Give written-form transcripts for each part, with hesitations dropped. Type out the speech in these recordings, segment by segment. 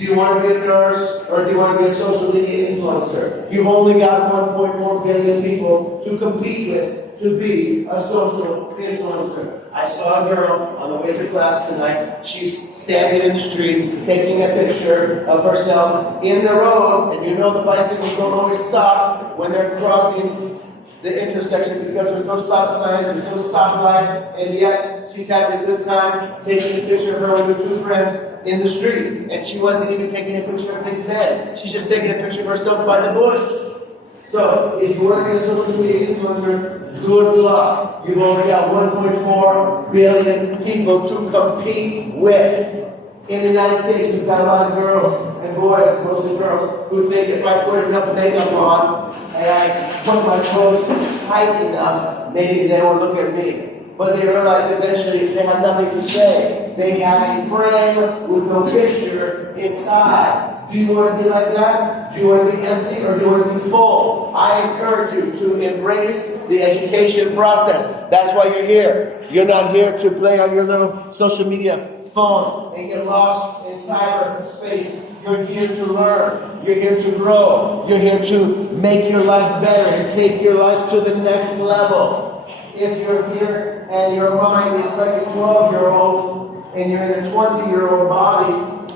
Do you want to be a nurse or do you want to be a social media influencer? You've only got 1.4 billion people to compete with to be a social influencer. I saw a girl on the way to class tonight. She's standing in the street taking a picture of herself in the road, and you know the bicycles don't always stop when they're crossing the intersection because there's no stop sign, there's no stoplight, and yet she's having a good time taking a picture of her with her two friends in the street. And she wasn't even taking a picture of Big Ben. She's just taking a picture of herself by the bush. So if you want to be a social media influencer, good luck. You've only got 1.4 billion people to compete with. In the United States, we've got a lot of girls and boys, mostly girls, who think if I put enough makeup on and I put my clothes tight enough, maybe they won't look at me. But they realize eventually they have nothing to say. They have a frame with no picture inside. Do you want to be like that? Do you want to be empty or do you want to be full? I encourage you to embrace the education process. That's why you're here. You're not here to play on your little social media phone and get lost in cyberspace. You're here to learn. You're here to grow. You're here to make your life better and take your life to the next level. If you're here and your mind is like a 12-year-old and you're in a 20-year-old body,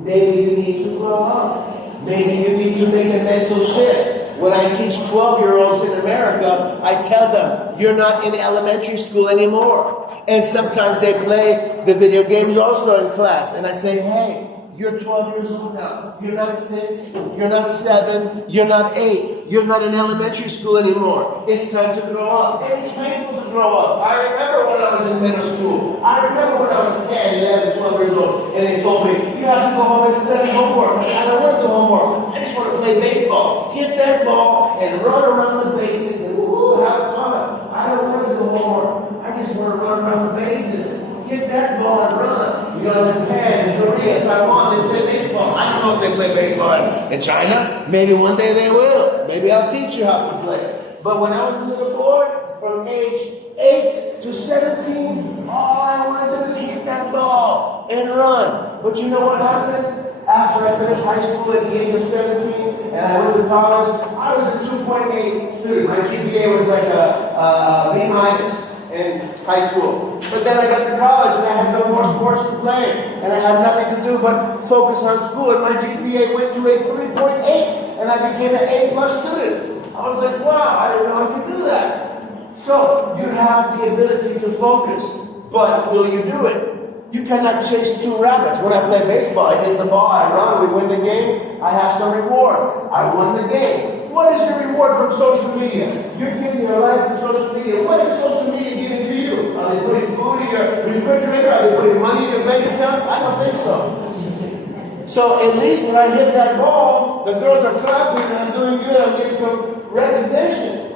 maybe you need to grow up. Maybe you need to make a mental shift. When I teach 12-year-olds in America, I tell them, you're not in elementary school anymore. And sometimes they play the video games also in class. And I say, hey, you're 12 years old now. You're not 6, you're not 7, you're not 8. You're not in elementary school anymore. It's time to grow up. And it's painful to grow up. I remember when I was in middle school. I remember when I was 10, 11, 12 years old. And they told me, you have to go home and study homework. I said, I don't want to do homework. I just want to play baseball. Hit that ball and run around the bases and woo, have fun. I don't want to do homework. I just want to run around the bases. Get that ball and run. You know, Japan, Korea, Taiwan, they play baseball. I don't know if they play baseball in China. Maybe one day they will. Maybe I'll teach you how to play. But when I was a little boy, from age 8 to 17, all I want to do is hit that ball and run. But you know what happened? After I finished high school at the age of 17 and I went to college, I was a 2.8 student. My GPA was like a B minus in high school. But then I got to college and I had no more sports to play. And I had nothing to do but focus on school. And my GPA went to a 3.8 and I became an A+ student. I was like, wow, I didn't know I could do that. So you have the ability to focus, but will you do it? You cannot chase two rabbits. When I play baseball, I hit the ball, I run, we win the game, I have some reward. I won the game. What is your reward from social media? You're giving your life to social media. What is social media giving to you? Are they putting food in your refrigerator? Are they putting money in your bank account? I don't think so. So at least when I hit that ball, the girls are clapping and I'm doing good. I'm getting some recognition.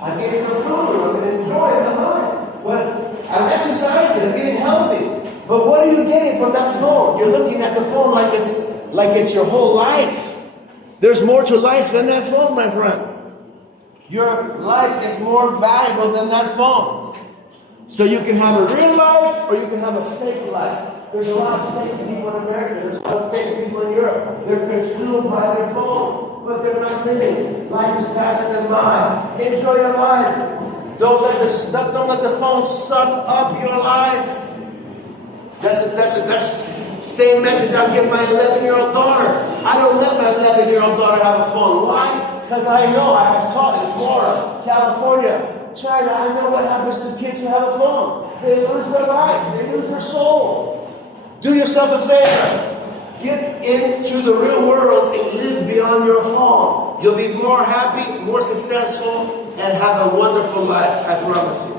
I'm getting some food. I'm enjoying my life. But I'm exercising. I'm getting healthy. But what are you getting from that phone? You're looking at the phone like it's your whole life. There's more to life than that phone, my friend. Your life is more valuable than that phone. So you can have a real life or you can have a fake life. There's a lot of fake people in America. There's a lot of fake people in Europe. They're consumed by their phone, but they're not living. Life is passing them by. Enjoy your life. Don't let the phone suck up your life. That's the same message I'll give my 11-year-old daughter. I don't let my 11-year-old daughter have a phone. Why? Because I know I have taught in Florida, California, China. I know what happens to kids who have a phone. They lose their life. They lose their soul. Do yourself a favor. Get into the real world and live beyond your phone. You'll be more happy, more successful, and have a wonderful life, I promise you.